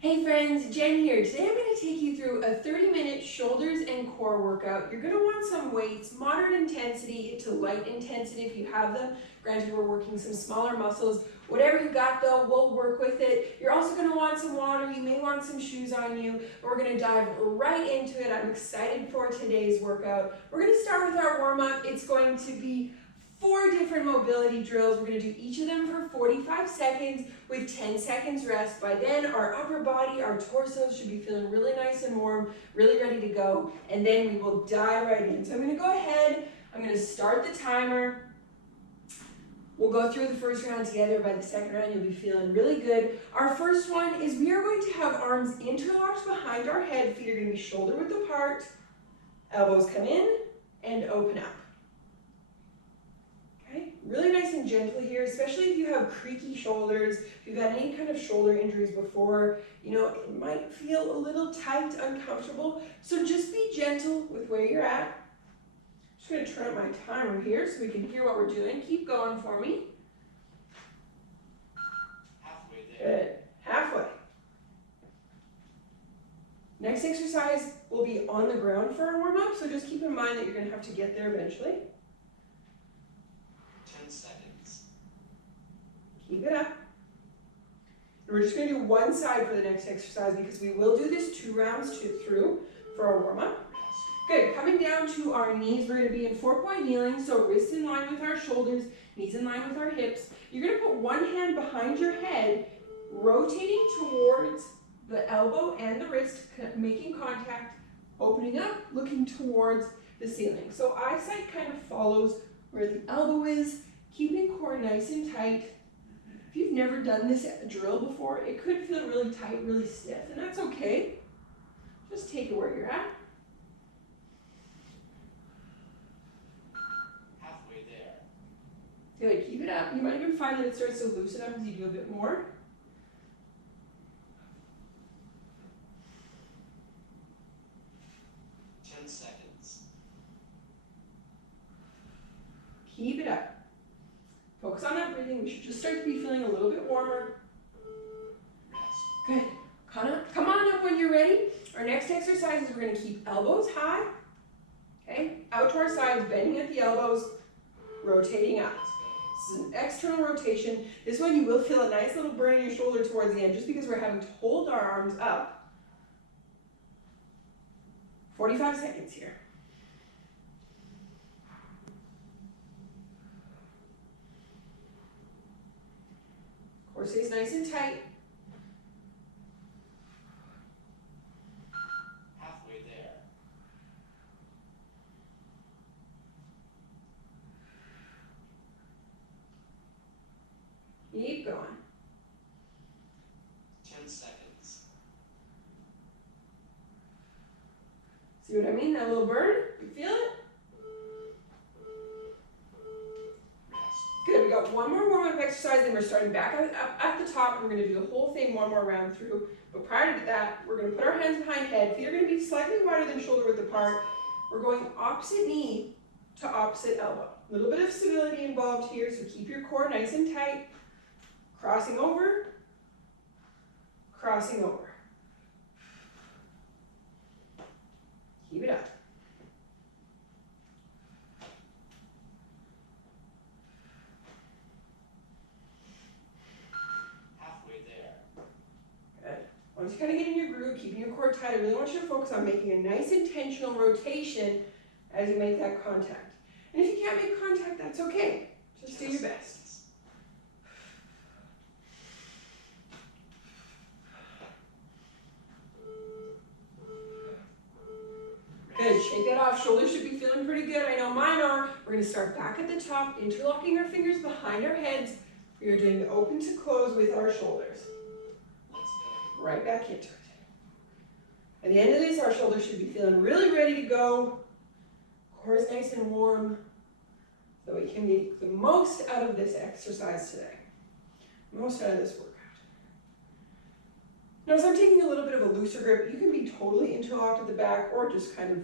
Hey friends, Jen here. Today I'm going to take you through a 30-minute shoulders and core workout. You're going to want some weights, moderate intensity to light intensity if you have them. Granted, we're working some smaller muscles. Whatever you got though, we'll work with it. You're also going to want some water. You may want some shoes on you. We're going to dive right into it. I'm excited for today's workout. We're going to start with our warm-up. It's going to be 4 different mobility drills. We're going to do each of them for 45 seconds with 10 seconds rest. By then, our upper body, our torso should be feeling really nice and warm, really ready to go, and then we will dive right in. So I'm going to go ahead, I'm going to start the timer. We'll go through the first round together. By the second round, you'll be feeling really good. Our first one is we are going to have arms interlocked behind our head. Feet are going to be shoulder width apart. Elbows come in and open up. Really nice and gentle here, especially if you have creaky shoulders, if you've had any kind of shoulder injuries before, it might feel a little tight, uncomfortable. So just be gentle with where you're at. I'm just going to turn up my timer here so we can hear what we're doing. Keep going for me. Halfway there. Good. Halfway. Next exercise will be on the ground for our warm-up, so just keep in mind that you're going to have to get there eventually. 10 seconds. Keep it up. And we're just going to do one side for the next exercise because we will do this 2 rounds through for our warm-up. Good. Coming down to our knees, we're going to be in 4-point kneeling, so wrists in line with our shoulders, knees in line with our hips. You're going to put one hand behind your head, rotating towards the elbow and the wrist, making contact, opening up, looking towards the ceiling. So eyesight kind of follows where the elbow is, keeping core nice and tight. If you've never done this drill before, it could feel really tight, really stiff, and that's okay. Just take it where you're at. Halfway there. Good, keep it up. You might even find that it starts to loosen up as you do a bit more. Keep it up. Focus on that breathing. We should just start to be feeling a little bit warmer. Good. Come on up when you're ready. Our next exercise is we're going to keep elbows high. Okay? Out to our sides, bending at the elbows, rotating up. This is an external rotation. This one you will feel a nice little burn in your shoulder towards the end just because we're having to hold our arms up. 45 seconds here. Core stays nice and tight. Halfway there. Keep going. 10 seconds. See what I mean? That little burn? You feel it? Good, we got one more warm-up exercise, then we're starting back at the top, and we're going to do the whole thing one more round through. But prior to that, we're going to put our hands behind head. Feet are going to be slightly wider than shoulder width apart. We're going opposite knee to opposite elbow. A little bit of stability involved here, so keep your core nice and tight. Crossing over, crossing over. Keep it up. Once you kind of get in your groove, keeping your core tight, I really want you to focus on making a nice intentional rotation as you make that contact. And if you can't make contact, that's okay. Just do your best. Good, shake that off. Shoulders should be feeling pretty good. I know mine are. We're going to start back at the top, interlocking our fingers behind our heads. We are doing the open to close with our shoulders. Right back into it. At the end of this, our shoulders should be feeling really ready to go. Core is nice and warm, so we can get the most out of this exercise today. Most out of this workout. Now, as I'm taking a little bit of a looser grip, you can be totally interlocked at the back or just kind of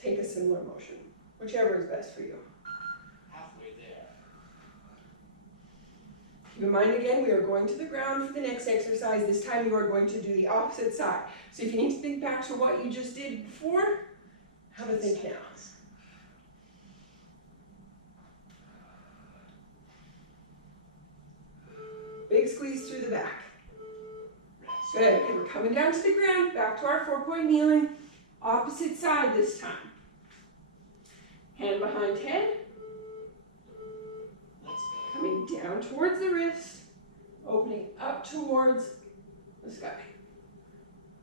take a similar motion, whichever is best for you. Halfway there. Keep in mind again, we are going to the ground for the next exercise. This time you are going to do the opposite side. So if you need to think back to what you just did before, have a think now. Big squeeze through the back. Good. Okay, we're coming down to the ground, back to our 4-point kneeling. Opposite side this time. Hand behind head. Coming down towards the wrist. Opening up towards the sky.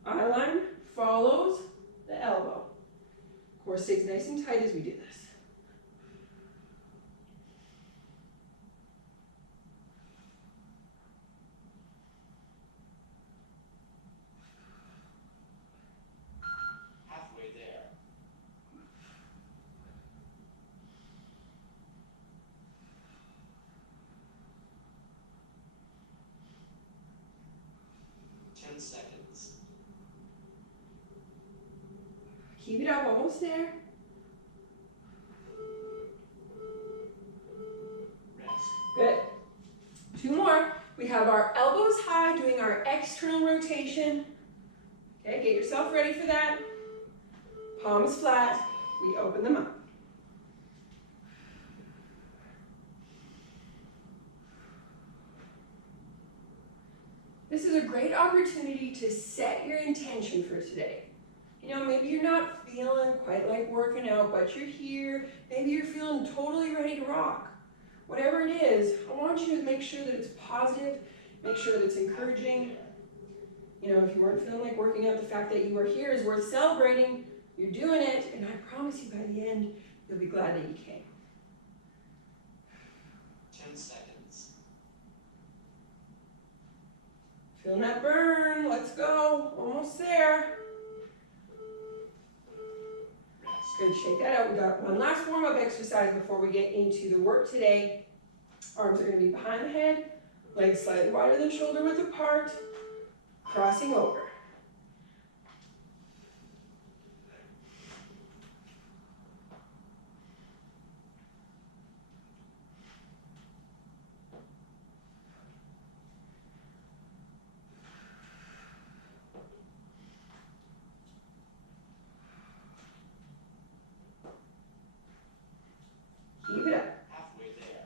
Eye line follows the elbow. Core stays nice and tight as we do this. Halfway there. Seconds. Keep it up, almost there. Rest. Good. 2 more. We have our elbows high doing our external rotation. Okay, get yourself ready for that. Palms flat. We open them up. This is a great opportunity to set your intention for today. You know, maybe you're not feeling quite like working out, but you're here. Maybe you're feeling totally ready to rock. Whatever it is, I want you to make sure that it's positive, make sure that it's encouraging. You know, if you weren't feeling like working out, the fact that you are here is worth celebrating. You're doing it, and I promise you by the end, you'll be glad that you came. 10 seconds. Feeling that burn, let's go, almost there. Good, shake that out. We got one last warm-up exercise before we get into the work today. Arms are gonna be behind the head, legs slightly wider than shoulder width apart, crossing over. Keep it up. Halfway there.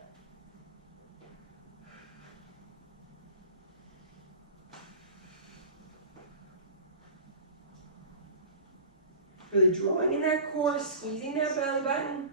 Really drawing in that core, squeezing that belly button.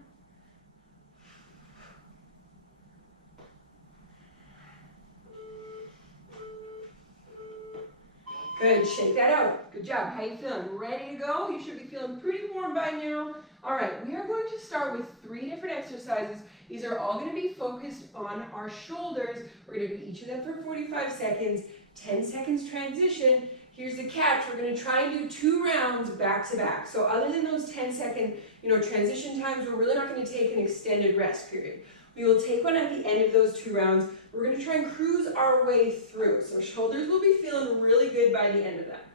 Good, shake that out. Good job. How you feeling? Ready to go? You should be feeling pretty warm by now. All right, we are going to start with 3 different exercises. These are all going to be focused on our shoulders. We're going to do each of them for 45 seconds, 10 seconds transition. Here's the catch. We're going to try and do 2 rounds back to back. So other than those 10-second, transition times, we're really not going to take an extended rest period. We will take one at the end of those 2 rounds. We're going to try and cruise our way through. So shoulders will be feeling really good by the end of that.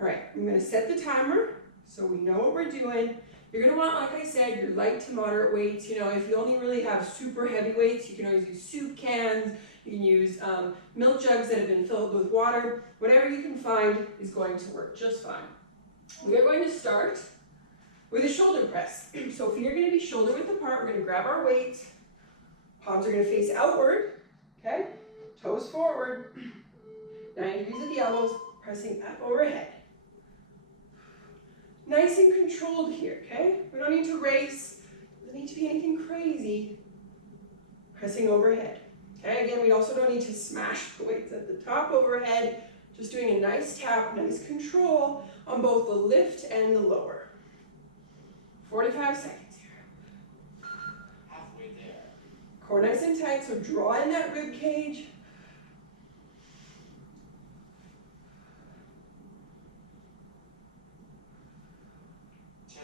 All right, I'm going to set the timer so we know what we're doing. You're going to want, like I said, your light to moderate weights. If you only really have super heavy weights, you can always use soup cans. You can use milk jugs that have been filled with water. Whatever you can find is going to work just fine. We are going to start with a shoulder press. So feet are going to be shoulder width apart. We're going to grab our weights. Palms are going to face outward. Okay? Toes forward. 90 degrees at the elbows, pressing up overhead. Nice and controlled here, okay? We don't need to race. Doesn't need to be anything crazy. Pressing overhead. Okay, again, we also don't need to smash the weights at the top overhead. Just doing a nice tap, nice control on both the lift and the lower. 45 seconds here. Halfway there. Core nice and tight, so draw in that rib cage.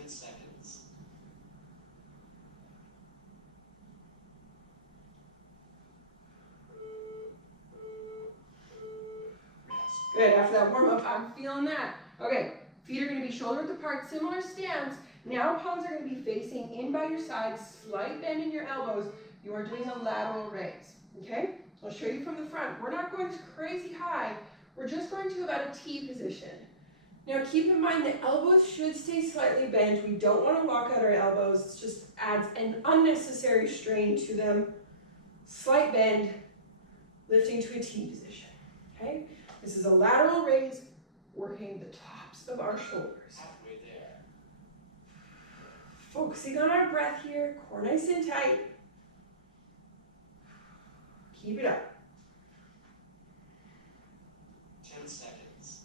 Seconds. Good, after that warm up, I'm feeling that. Okay, feet are going to be shoulder width apart, similar stance. Now palms are going to be facing in by your sides, slight bend in your elbows. You are doing a lateral raise, okay? I'll show you from the front. We're not going crazy high. We're just going to about a T position. Now keep in mind the elbows should stay slightly bent. We don't want to lock out our elbows. It just adds an unnecessary strain to them. Slight bend, lifting to a T position. Okay? This is a lateral raise, working the tops of our shoulders. Halfway there. Focusing on our breath here, core nice and tight. Keep it up. 10 seconds.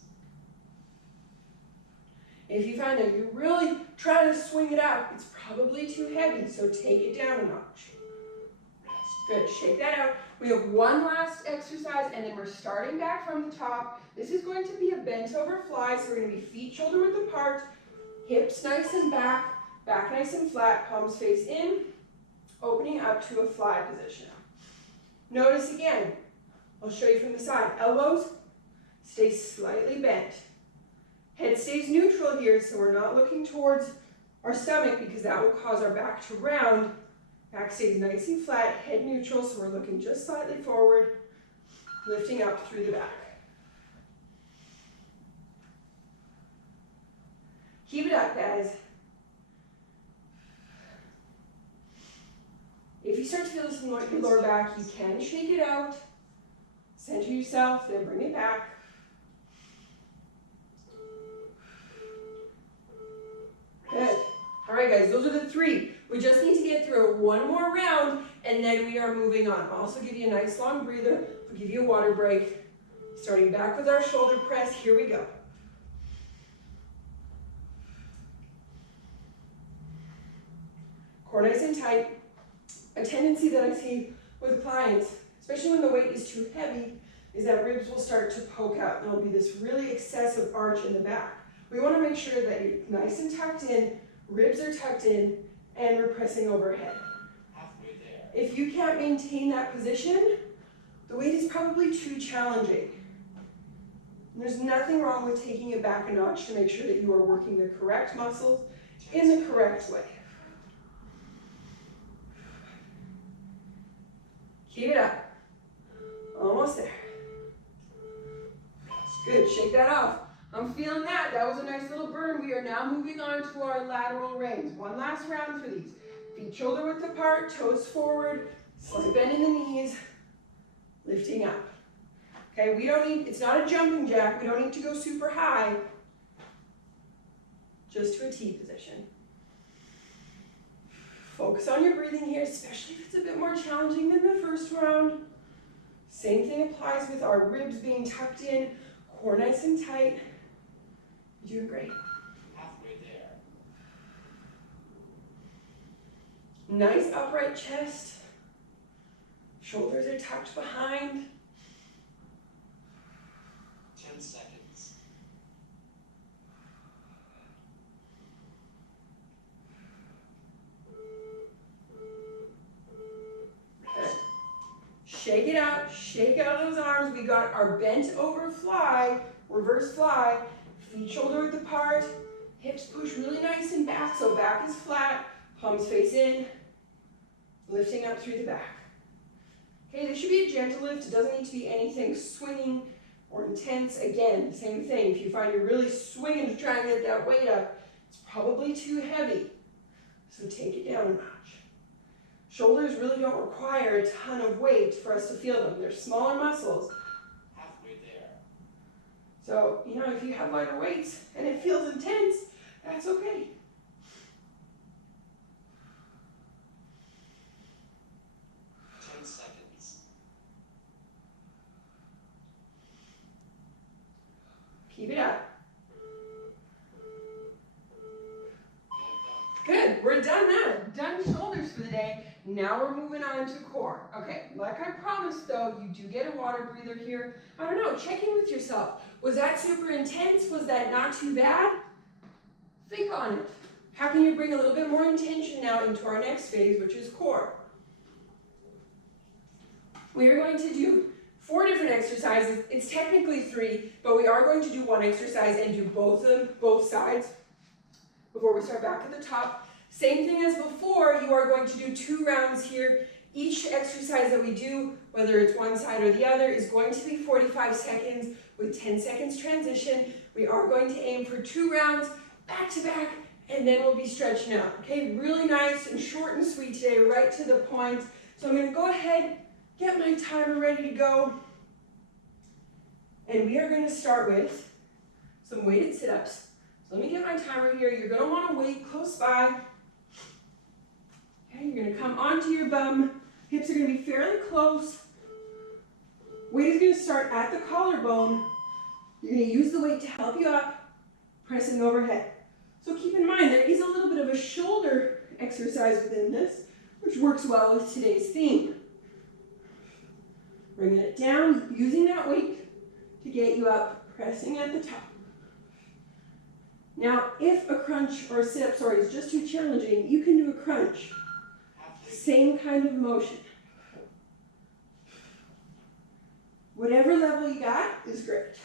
If you find that you really try to swing it up, it's probably too heavy, so take it down a notch. Rest. Good, shake that out. We have one last exercise, and then we're starting back from the top. This is going to be a bent over fly, so we're going to be feet shoulder width apart, hips nice and back, back nice and flat, palms face in, opening up to a fly position. Notice again, I'll show you from the side. Elbows stay slightly bent. Head stays neutral here, so we're not looking towards our stomach because that will cause our back to round. Back stays nice and flat, head neutral, so we're looking just slightly forward, lifting up through the back. Keep it up, guys. If you start to feel this in your lower back, you can shake it out. Center yourself, then bring it back. Good. All right, guys, those are the 3. We just need to get through one more round, and then we are moving on. I'll also give you a nice long breather. We'll give you a water break. Starting back with our shoulder press. Here we go. Core nice and tight. A tendency that I see with clients, especially when the weight is too heavy, is that ribs will start to poke out. There'll be this really excessive arch in the back. We want to make sure that you're nice and tucked in, ribs are tucked in, and we're pressing overhead. Halfway there. If you can't maintain that position, the weight is probably too challenging. And there's nothing wrong with taking it back a notch to make sure that you are working the correct muscles in the correct way. Keep it up. Almost there. Good, shake that off. I'm feeling that. That was a nice little burn. We are now moving on to our lateral raise. One last round for these. Feet shoulder width apart, toes forward, slight bend in the knees, lifting up. Okay, we don't need, it's not a jumping jack. We don't need to go super high. Just to a T position. Focus on your breathing here, especially if it's a bit more challenging than the first round. Same thing applies with our ribs being tucked in, core nice and tight. You're doing great. Halfway there. Nice upright chest. Shoulders are tucked behind. 10 seconds. Good. Shake it out. Shake out those arms. We got our bent over fly, reverse fly. Feet shoulder width apart. Hips push really nice and back, so back is flat. Palms face in. Lifting up through the back. Okay, this should be a gentle lift. It doesn't need to be anything swinging or intense. Again, same thing. If you find you're really swinging to try and get that weight up, it's probably too heavy. So take it down a notch. Shoulders really don't require a ton of weight for us to feel them. They're smaller muscles. Halfway there. So, you know, if you have lighter weights and it feels intense, that's okay. Keep it up. Good, we're done now. Done shoulders for the day. Now we're moving on to core. Okay, like I promised though, you do get a water breather here. I don't know, check in with yourself. Was that super intense? Was that not too bad? Think on it. How can you bring a little bit more intention now into our next phase, which is core? We are going to do 4 different exercises. It's technically 3, but we are going to do one exercise and do both sides before we start back at the top. Same thing as before, you are going to do 2 rounds here Each exercise that we do, whether it's one side or the other, is going to be 45 seconds with 10 seconds transition. We are going to aim for 2 rounds, back to back, and then we'll be stretching out. Okay, really nice and short and sweet today, right to the point. So I'm gonna go ahead, get my timer ready to go. And we are gonna start with some weighted sit-ups. So let me get my timer here. You're gonna wanna wait close by. Okay, you're gonna come onto your bum. Hips are gonna be fairly close. Weight is gonna start at the collarbone. You're gonna use the weight to help you up, pressing overhead. So keep in mind, there is a little bit of a shoulder exercise within this, which works well with today's theme. Bringing it down, using that weight to get you up, pressing at the top. Now, if a crunch or a sit-up, is just too challenging, you can do a crunch. Same kind of motion. Whatever level you got is great.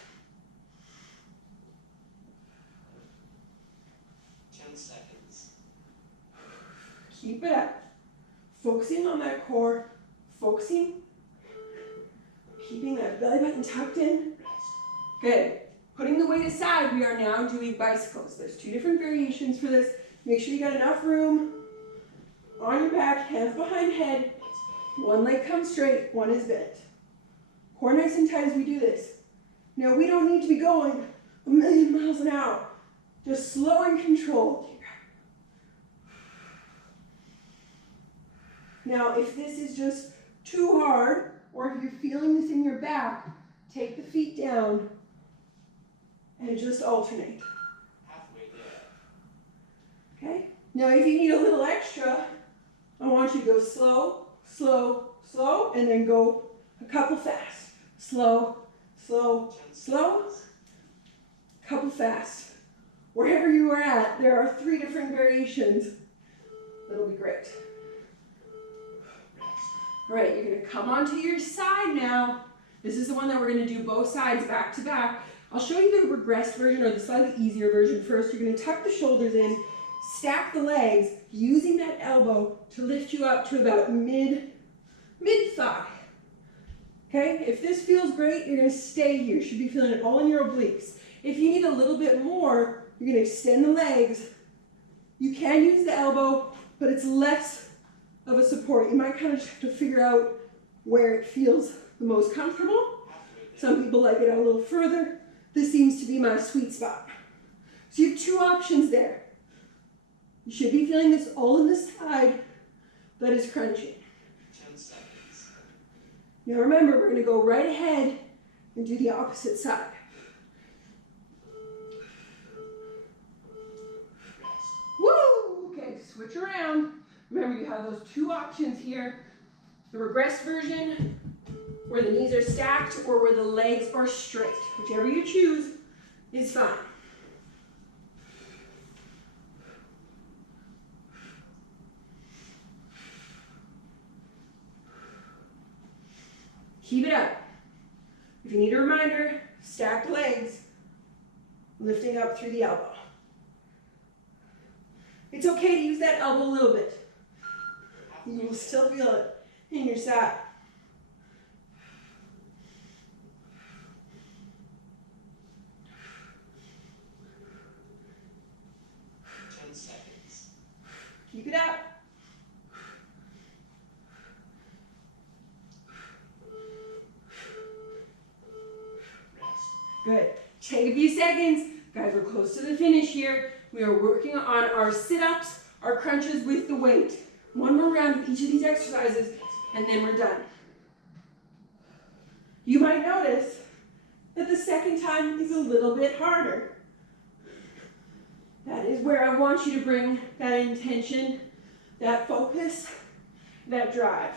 10 seconds. Keep it up. Focusing on that core, focusing, keeping that belly button tucked in. Good. Putting the weight aside, we are now doing bicycles. There's 2 different variations for this. Make sure you got enough room on your back, hands behind head. One leg comes straight, one is bent. Core nice and tight as we do this. Now, we don't need to be going a million miles an hour. Just slow and controlled here. Now, if this is just too hard, or if you're feeling this in your back, take the feet down and just alternate. Halfway there. Okay? Now, if you need a little extra, I want you to go slow, slow, slow, and then go a couple fast. Slow, slow, 10 slow, seconds. couple fast. Wherever you are at, there are 3 different variations. That'll be great. All right, you're gonna come onto your side now. This is the one that we're gonna do both sides back to back. I'll show you the regressed version or the slightly easier version first. You're gonna tuck the shoulders in, stack the legs, using that elbow to lift you up to about mid-thigh. Okay, if this feels great, you're gonna stay here. You should be feeling it all in your obliques. If you need a little bit more, you're gonna extend the legs. You can use the elbow, but it's less of a support. You might kind of just have to figure out where it feels the most comfortable. Some people like it out a little further. This seems to be my sweet spot. So you have 2 options there. You should be feeling this all in the side that is crunching. 10 seconds. Now remember, we're going to go right ahead and do the opposite side. Woo! Okay, switch around. Remember, you have those 2 options here. The regressed version, where the knees are stacked or where the legs are straight. Whichever you choose is fine. Keep it up. If you need a reminder, stacked legs, lifting up through the elbow. It's okay to use that elbow a little bit. You will still feel it in your side. Keep it up. Good. Take a few seconds. Guys, we're close to the finish here. We are working on our sit-ups, our crunches with the weight. 1 more round of each of these exercises, and then we're done. You might notice that the second time is a little bit harder. That is where I want you to bring that intention, that focus, that drive.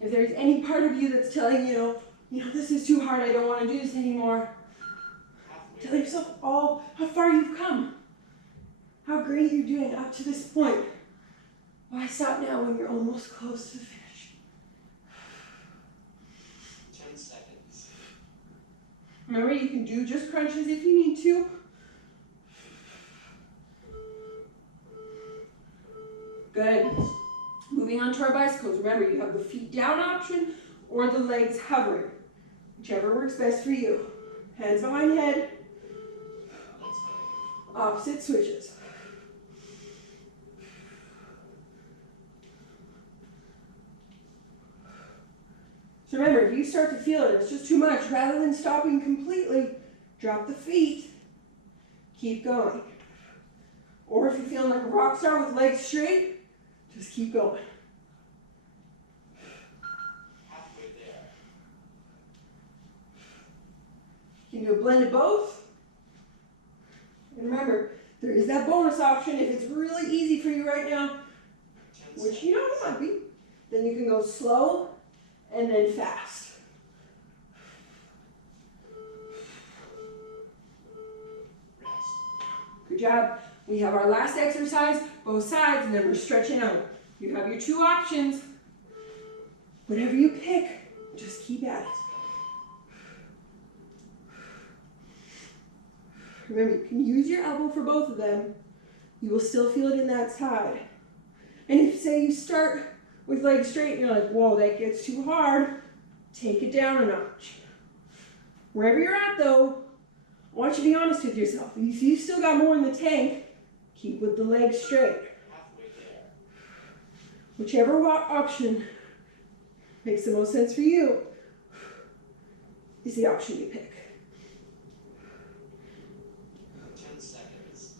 If there's any part of you that's telling you, this is too hard, I don't want to do this anymore, tell yourself how far you've come, how great you're doing up to this point. Why stop now when you're almost close to the finish? 10 seconds. Remember, you can do just crunches if you need to. Good. Moving on to our bicycles. Remember, you have the feet down option or the legs hovering. Whichever works best for you. Hands behind head. Let's go. Opposite switches. So remember, if you start to feel it, it's just too much, rather than stopping completely, drop the feet, keep going. Or if you're feeling like a rock star with legs straight, just keep going. Halfway there. You can do a blend of both. And remember, there is that bonus option if it's really easy for you right now, 10 which you know it might be, then you can go slow and then fast. Rest. Good job. We have our last exercise, both sides, and then we're stretching out. You have your two options. Whatever you pick, just keep at it. Remember, you can use your elbow for both of them. You will still feel it in that side. And if, say, you start with legs straight and you're like, whoa, that gets too hard, take it down a notch. Wherever you're at, though, I want you to be honest with yourself. If you still got more in the tank, keep with the legs straight. Halfway there. Whichever option makes the most sense for you is the option you pick. 10 seconds.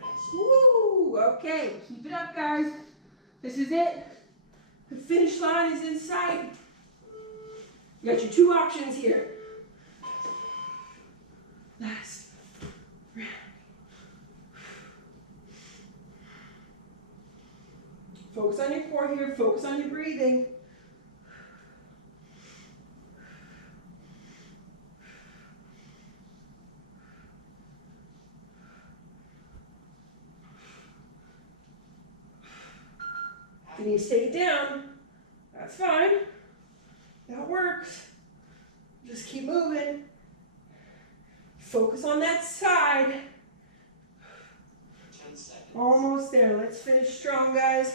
Rest. Woo! Okay, keep it up, guys. This is it. The finish line is in sight. You got your two options here. Last round. Focus on your core here. Focus on your breathing. If you need to take it down, that's fine. That works. Just keep moving. Focus on that side. 10 seconds. Almost there. Let's finish strong, guys.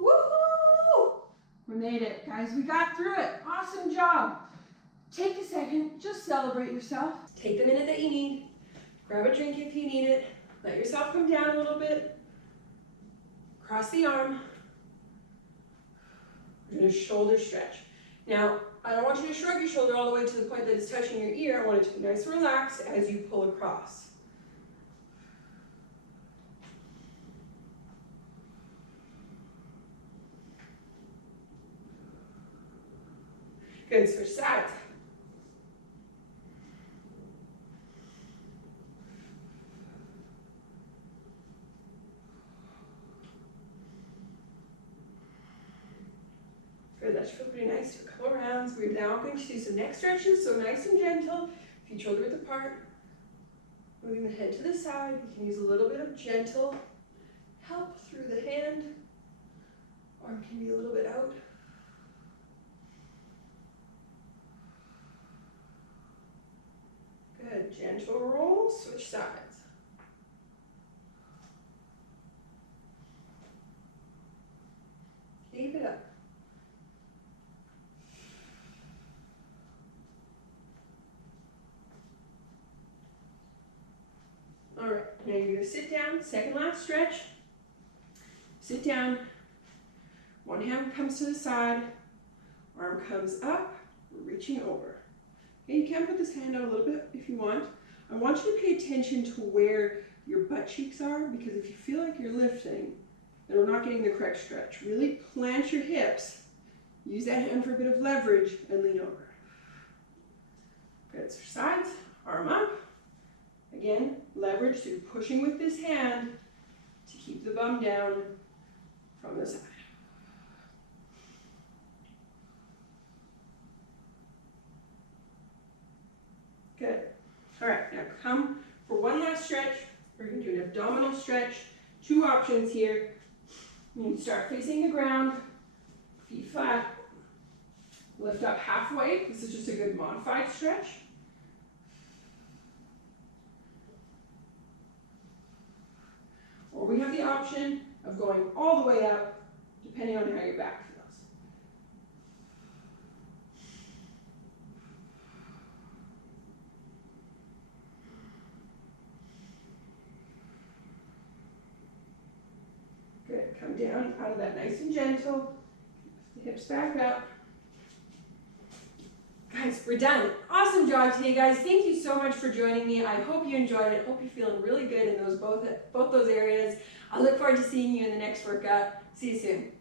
Woohoo! We made it, guys. We got through it. Awesome job. Take a second. Just celebrate yourself. Take the minute that you need. Grab a drink if you need it. Let yourself come down a little bit. Cross the arm. We're going to shoulder stretch. Now, I don't want you to shrug your shoulder all the way to the point that it's touching your ear. I want it to be nice and relaxed as you pull across. Good, switch sides. Good, that should feel pretty nice. Do a couple rounds. We're now going to do some neck stretches, so nice and gentle. Feet shoulder width apart. Moving the head to the side. You can use a little bit of gentle help through the hand. Arm can be a little bit out. Good, gentle roll, switch sides. Keep it up. All right, now you're gonna sit down, second last stretch. Sit down, one hand comes to the side, arm comes up, reaching over. Okay, you can put this hand out a little bit if you want. I want you to pay attention to where your butt cheeks are, because if you feel like you're lifting and we're not getting the correct stretch, really plant your hips, use that hand for a bit of leverage, and lean over. Good, switch sides, arm up. Again, leverage through pushing with this hand to keep the bum down from the side. Good. All right, now come for one last stretch. We're going to do an abdominal stretch. Two options here. You start facing the ground, feet flat, lift up halfway. This is just a good modified stretch. Or we have the option of going all the way up, depending on how your back feels. Good, come down out of that nice and gentle, lift the hips back up. Guys, we're done. Awesome job today, guys. Thank you so much for joining me. I hope you enjoyed it. Hope you're feeling really good in both those areas. I look forward to seeing you in the next workout. See you soon.